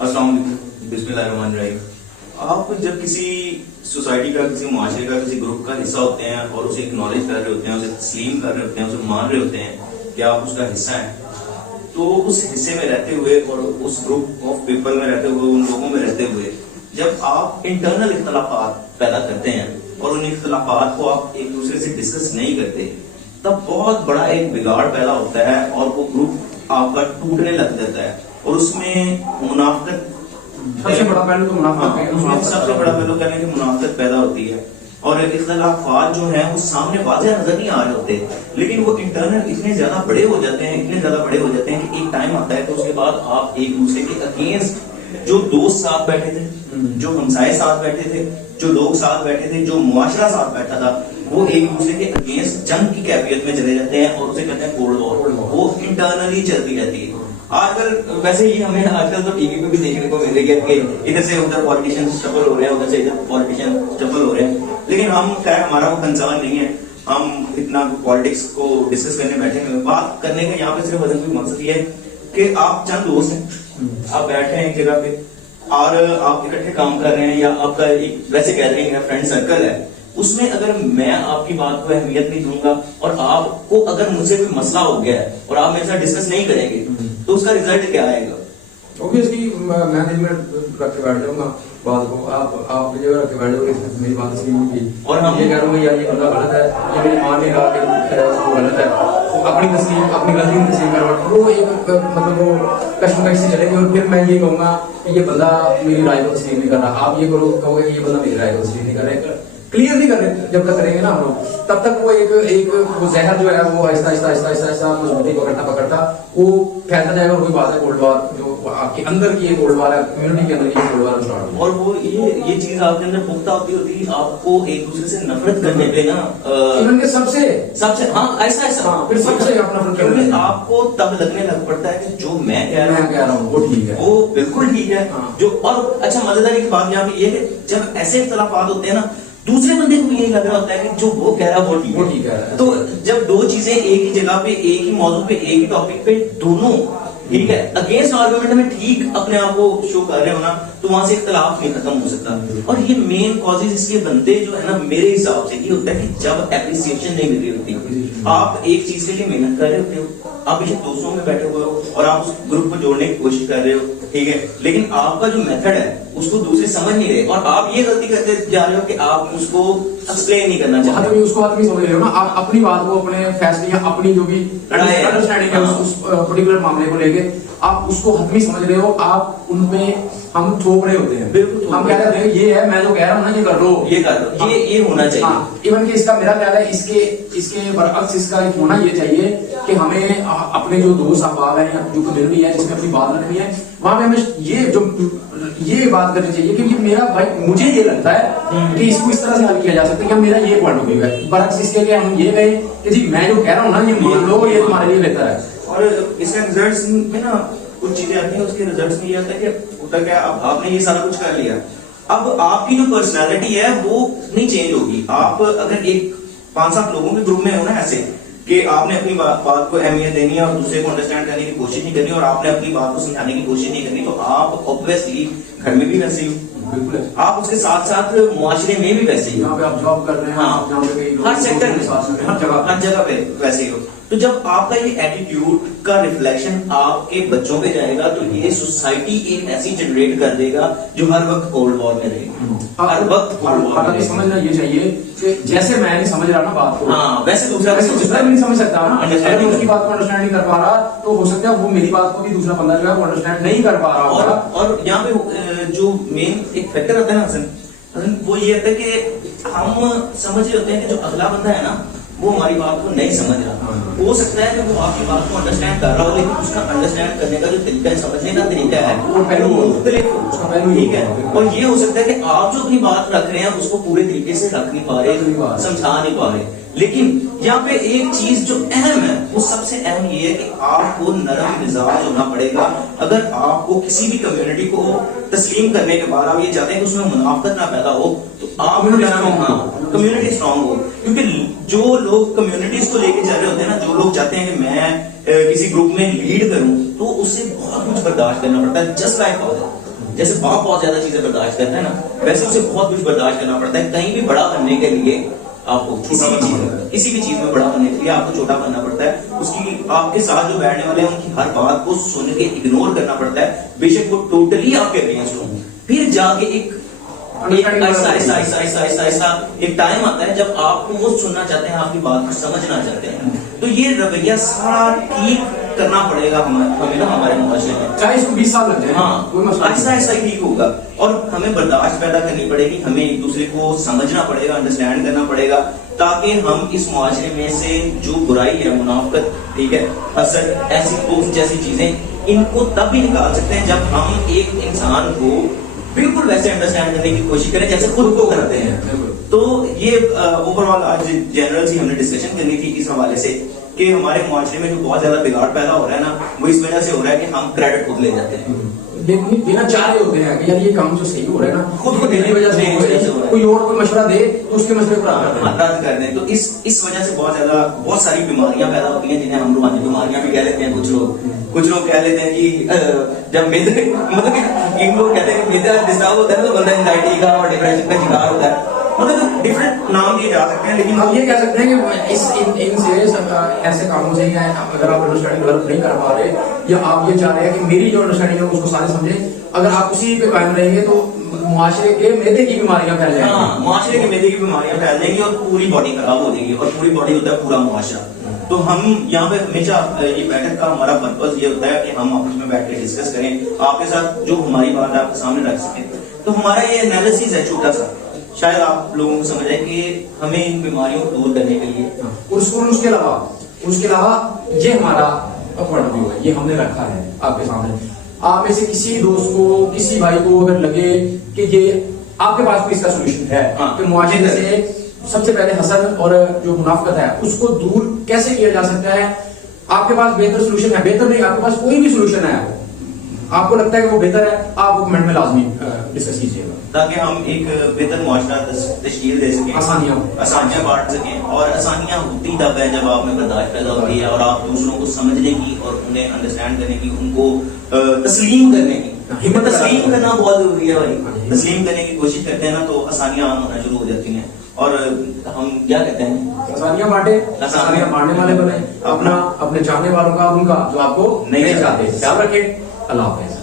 السلام علیکم، بسم اللہ الرحمن الرحیم۔ آپ جب کسی سوسائٹی کا، کسی معاشرے کا، کسی گروپ کا حصہ ہوتے ہیں اور اسے اکنالج کر رہے ہوتے ہیں، اسے تسلیم کر رہے ہوتے ہیں، اسے مان رہے ہوتے ہیں کہ آپ اس کا حصہ ہیں، تو اس حصے میں رہتے ہوئے اور اس گروپ آف پیپل میں رہتے ہوئے، ان لوگوں میں رہتے ہوئے جب آپ انٹرنل اختلافات پیدا کرتے ہیں اور ان اختلافات کو آپ ایک دوسرے سے ڈسکس نہیں کرتے، تب بہت بڑا ایک بگاڑ پیدا ہوتا ہے اور وہ گروپ آپ کا ٹوٹنے لگ جاتا ہے اور اس میں منافقت، سب سے بڑا پہلو تو سب سے بڑا پہلو کہنے کی منافقت پیدا ہوتی ہے اور اختلافات جو ہیں وہ سامنے واضح نظر نہیں آ رہے ہوتے، لیکن وہ انٹرنل اتنے زیادہ بڑے ہو جاتے ہیں، اتنے زیادہ بڑے ہو جاتے ہیں کہ ایک ٹائم آتا ہے تو اس کے بعد آپ ایک دوسرے کے اگینسٹ، جو دوست ساتھ بیٹھے تھے، جو ہمسائے ساتھ بیٹھے تھے، جو لوگ ساتھ بیٹھے تھے، جو معاشرہ ساتھ بیٹھا تھا، وہ ایک دوسرے کے اگینسٹ جنگ کی کیفیت میں چلے جاتے ہیں اور اسے کہتے ہیں کولڈ وار، وہ انٹرنلی چلتی رہتی ہے۔ آج کل ویسے ہی ہمیں آج کل تو ٹی وی پہ بھی دیکھنے کو مل رہی ہے کہ ادھر سے ادھر پالیٹیشین شفل ہو رہے ہیں، ادھر سے ادھر پالیٹیشین شفل ہو رہے ہیں، لیکن ہم خیر ہمارا وہ کنسرن نہیں ہے، ہم اتنا پالیٹکس کو ڈسکس کرنے بیٹھے ہیں۔ بات کرنے کا یہاں پہ صرف مقصد یہ ہے کہ آپ چند دوست ہیں، آپ بیٹھے ہیں ایک جگہ پہ اور آپ اکٹھے کام کر رہے ہیں یا آپ کا ایک ویسے گیدرنگ ہے، فرینڈ سرکل ہے، اس میں اگر میں آپ کی بات کو اہمیت نہیں دوں گا اور آپ کو اگر مجھ سے کوئی مسئلہ ہو گیا ہے اور آپ میرے ساتھ ڈسکس نہیں کریں گے تو اس کا ریزلٹ کیا آئے گا؟ اوبیسلی میں دل میں رکھ کے بیٹھ جاؤں گا بات کو، آپ کی جگہ رکھ کے بیٹھ جاؤ گے، میری بات تسلیم ہوگی اور ہم یہ کہہ رہا ہوں یار یہ بندہ غلط ہے، یہ میری مان نہیں رہا کہ وہ غلط ہے، اپنی تسلیم، اپنی غلطی تسلیم کروا، وہ ایک مطلب وہ کشمکش سے چلے گی اور پھر میں یہ کہوں گا کہ یہ بندہ میری رائے کو تسلیم نہیں کر رہا، آپ یہ کہو گے کہ یہ بندہ میری رائے کو تسلیم نہیں کر رہا، کلیئر نہیں کر رہے، جب تک کریں گے نا ہم لوگ تب تک وہ ایک وہ زہر جو ہے وہ آہستہ آہستہ مضبوطی پکڑتا وہ پھیلتا جائے گا اور کوئی بات ہے کولڈ وار جو آپ کے اندر کی کولڈ وار ہے، کمیونٹی کے اندر کی کولڈ وار اسٹارٹ ہو، اور وہ یہ چیز آپ کے اندر پختہ ہوتی آپ کو ایک دوسرے سے نفرت کرنے پہ نا ایون کہ سب سے ہاں ایسا پھر سب سے اپنا نفرت کرنے آپ کو تب لگنے لگ پڑتا ہے کہ جو میں کہہ رہا ہوں وہ ٹھیک ہے، وہ بالکل ٹھیک ہے جو۔ اور اچھا مزیدار کی بات یہاں پہ یہ ہے کہ جب ایسے اختلافات ہوتے ہیں نا دوسرے بندے کو یہی لگ رہا ہوتا ہے کہ جو وہ کہہ رہا ہے وہ ٹھیک ہے، تو جب دو چیزیں ایک ہی جگہ پہ، ایک ہی موضوع پہ، ایک ہی ٹاپک پہ دونوں ٹھیک ہے اگینسٹ آرگومنٹ میں ٹھیک اپنے آپ کو شو کر رہے ہو نا تو وہاں سے اختلاف نہیں ختم ہو سکتا۔ اور یہ مین کازز اس کے بنتے جو ہے نا میرے حساب سے یہ ہوتا ہے کہ جب اپریسیشن نہیں مل رہی ہوتی، آپ ایک چیز کے لیے محنت کر رہے ہوتے ہو، آپ اسے دوستوں میں بیٹھے ہوئے ہو اور آپ اس گروپ کو جوڑنے کی کوشش کر رہے ہو ٹھیک ہے، لیکن آپ کا جو میتھڈ ہے اس کو دوسرے سمجھ نہیں رہے اور آپ یہ غلطی کرتے جا رہے ہو کہ آپ اس کو ایکسپلین نہیں کرنا چاہتے، اس کو آدمی سمجھ رہے ہو نا، آپ اپنی بات کو، اپنے فیصلے یا اپنی جو بھی انڈرسٹینڈنگ ہے اس پرٹیکولر معاملے کو لے کے آپ اس کو حتمی سمجھ رہے ہو، آپ ان پہ ہم تھوپ رہے ہوتے ہیں، بالکل ہم کہہ رہے ہیں یہ ہے میں جو کہہ رہا ہوں نا یہ کر لو، یہ ہونا چاہیے۔ ایون کہ اس کا میرا خیال ہے اس کے برعکس اس کا ایک ہونا یہ چاہیے کہ ہمیں اپنے جو دوست احباب ہیں یا جو کمیونٹی ہے جس میں اپنی بات رکھنی ہے وہاں پہ ہمیں یہ بات کرنی چاہیے کہ یہ میرا بھائی مجھے یہ لگتا ہے کہ اس کو اس طرح سے حل کیا جا سکتا ہے کہ میرا یہ پوائنٹ آف ویو ہے، برعکس اس کے لیے ہم یہ کہیں کہ جی میں جو کہہ رہا ہوں نا یہ مان لو، یہ تمہارے لیے بہتر ہے۔ اور اس کے ریزلٹس میں نا کچھ چیزیں آتی ہیں، اس کے ریزلٹس میں یہ آتا ہے کہ ہوتا کیا، اب آپ نے یہ سارا کچھ کر لیا، اب آپ کی جو پرسنالٹی ہے وہ نہیں چینج ہوگی۔ آپ اگر ایک 5-7 لوگوں کے گروپ میں ہو نا ایسے کہ آپ نے اپنی بات کو اہمیت دینی ہے اور دوسرے کو انڈرسٹینڈ کرنے کی کوشش نہیں کرنی اور آپ نے اپنی بات کو سمجھانے کی کوشش نہیں کرنی، تو آپ اوبویسلی گھر میں بھی ویسے ہی ہو، بالکل آپ اس کے ساتھ ساتھ معاشرے میں بھی ویسے ہی ہو، آپ جاب کر رہے ہیں ہر سیکٹر میں ہر جگہ پہ ویسے ہی ہو، تو جب آپ کا یہ ایٹیٹیوڈ کا ریفلیکشن آپ کے بچوں پہ جائے گا تو یہ سوسائٹی ایک ایسی جنریٹ کر دے گا جو ہر وقت کولڈ وار میں رہے گی، ہر وقت سمجھنا یہ چاہیے کہ جیسے میں نہیں سمجھ رہا نا بات کو، ہاں ویسے دوسرا بھی نہیں سمجھ سکتا نا، اگر اس کی بات کو انڈرسٹینڈ نہیں کر پا رہا تو ہو سکتا ہے وہ میری بات کو بھی دوسرا بندہ جو ہے وہ انڈرسٹینڈ نہیں کر پا رہا ہوگا۔ اور یہاں پہ جو مین ایک فیکٹر آتا ہے نا حسن، وہ یہ ہوتا ہے کہ ہم سمجھ رہے ہوتے ہیں کہ جو اگلا بندہ ہے نا وہ ہماری بات کو نہیں سمجھ رہا، ہو سکتا ہے کہ وہ آپ کی بات کو انڈرسٹینڈ کر رہا ہو لیکن اس کا انڈرسٹینڈ کرنے کا جو طریقہ ہے، سمجھنے کا طریقہ ہے وہ پہلو مختلف ہو، ٹھیک ہے، اور یہ ہو سکتا ہے کہ آپ جو اپنی بات رکھ رہے ہیں اس کو پورے طریقے سے رکھ نہیں پا رہے، سمجھا نہیں پا رہے، لیکن یہاں پہ ایک چیز جو اہم ہے وہ سب سے اہم یہ ہے کہ آپ کو نرم مزاج ہونا پڑے گا۔ اگر آپ کو کسی بھی کمیونٹی کو تسلیم کرنے کے بعد آپ یہ چاہتے ہیں کہ اس میں منافقت نہ پیدا ہو تو آپ کمیونٹی اسٹرانگ ہو، کیونکہ جو لوگ کمیونٹیز کو لے کے جا رہے ہوتے ہیں نا، جو لوگ چاہتے ہیں کہ میں کسی گروپ میں لیڈ کروں تو اس سے بہت کچھ برداشت کرنا پڑتا ہے، جسٹ لائک جیسے باپ بہت زیادہ چیزیں برداشت کرتا ہے نا، ویسے اسے بہت کچھ برداشت کرنا پڑتا ہے. کہیں بھی بڑا بننے کے لیے آپ کو کسی بھی چیز میں بڑا بننے کے لیے آپ کو چھوٹا بننا پڑتا ہے. اس کی آپ کے ساتھ جو بیٹھنے والے ہیں ان کی ہر بات کو سن کے اگنور کرنا پڑتا ہے، بے شک وہ ٹوٹلی آپ کے اگینسٹ ہوں. پھر جا کے ایک ایسا ایک ٹائم آتا ہے جب آپ کو وہ سننا چاہتے ہیں، آپ کی بات کو سمجھنا چاہتے ہیں. تو یہ رویہ سارا ٹھیک کرنا پڑے گا ہمیں نا ہمارے معاشرے میں، چاہے اس کو 20 سال لگ جائے. ہاں ایسا ہی ٹھیک ہوگا. اور ہمیں برداشت پیدا کرنی پڑے گی، ہمیں ایک دوسرے کو سمجھنا پڑے گا، انڈرسٹینڈ کرنا پڑے گا، تاکہ ہم اس معاشرے میں سے جو برائی ہے، منافقت، ٹھیک ہے، حسد، ایسی بہت جیسی چیزیں، ان کو تب بھی نکال سکتے ہیں جب ہم ایک انسان کو بالکل ویسے انڈرسٹینڈ کرنے کی کوشش کریں جیسے خود کو کرتے ہیں. تو یہ اوور آل آج جنرل سی ہم نے ڈسکشن کرنی تھی اس حوالے سے کہ ہمارے معاشرے میں جو بہت زیادہ بگاڑ پیدا ہو رہا ہے نا، وہ اس وجہ سے ہو رہا ہے کہ ہم کریڈٹ خود لے جاتے ہیں، دینا چاہ رہے ہوتے ہیں کہ یار یہ کام جو صحیح ہو رہا ہے نا خود کو دینے کی وجہ سے کوئی اور کوئی مشورہ دے تو اس کے مشورے پر رد کر دیں. تو اس وجہ سے بہت ساری بیماریاں پیدا ہوتی ہیں جنہیں ہم روحانی بیماریاں بھی کہہ لیتے ہیں. کچھ لوگ کہہ لیتے ہیں کہ جب مطلب ان لوگ کہتے ہیں کہ میدا ڈسٹرب ہوتا ہے نا تو بندہ انزائٹی کا اور ڈپریشن کا شکار ہوتا ہے. مطلب ڈفرینٹ نام دیے جا سکتے ہیں، لیکن آپ یہ کہہ سکتے ہیں کہ ان سے ایسے کاموں سے ہی ہیں. اگر آپ انڈرسٹینڈنگ ڈیولپ نہیں کر پا رہے یا آپ یہ چاہ رہے ہیں کہ میری جو انڈرسٹینڈنگ ہے اس کو سارے سمجھیں، اگر آپ اسی پہ قائم رہیں گے تو معاشرے کے میدے کی بیماریاں پھیل جائیں گی. ہاں، معاشرے کے میدے کی بیماریاں پھیل جائیں گی اور پوری باڈی خراب ہو جائے گی، اور پوری باڈی ہوتا ہے پورا معاشرہ. تو ہم یہاں پہ ہمیشہ یہ بیٹھک کا ہمارا پرپز یہ ہوتا ہے کہ ہم آپس میں بیٹھ کے ڈسکس کریں، آپ کے ساتھ جو ہماری بات ہے آپ کے سامنے رکھ سکیں. تو ہمارا یہ انالیسس ہے چھوٹا سا، شاید آپ لوگوں کو سمجھ آئے کہ ہمیں ان بیماریوں کو دور کرنے کے لیے اس کے علاوہ یہ ہمارا پوائنٹ آف ویو ہے، یہ ہم نے رکھا ہے آپ کے سامنے. آپ میں سے کسی دوست کو، کسی بھائی کو اگر لگے کہ یہ آپ کے پاس کوئی اس کا سولوشن ہے کہ معاشرے سے سب سے پہلے حسد اور جو منافقت ہے اس کو دور کیسے کیا جا سکتا ہے، آپ کے پاس بہتر سولوشن ہے، بہتر نہیں، آپ کے پاس کوئی بھی سولوشن ہے، آپ کو لگتا ہے کہ وہ بہتر ہے، آپ وہ کمنٹ میں لازمی ڈسکس کیجیے گا تاکہ ہم ایک بہتر معاشرہ تشکیل دے سکیں، آسانیاں بانٹ سکیں. اور آسانیاں ہوتی تب ہے جب آپ میں برداشت پیدا ہوتی ہے اور آپ دوسروں کو سمجھنے کی اور انہیں انڈرسٹینڈ کرنے کی، ان کو تسلیم کرنے کی، تسلیم کرنا بہت ضروری ہے بھائی. تسلیم کرنے کی کوشش کرتے ہیں نا تو آسانیاں عام ہونا شروع ہو جاتی ہیں. اور ہم کیا کہتے ہیں، آسانیاں بانٹے، آسانیاں بانٹنے والے بنے، اپنے چاہنے والوں کا، ان کا جو آپ کو نہیں چاہتے. خیال رکھیں. اللہ حافظ.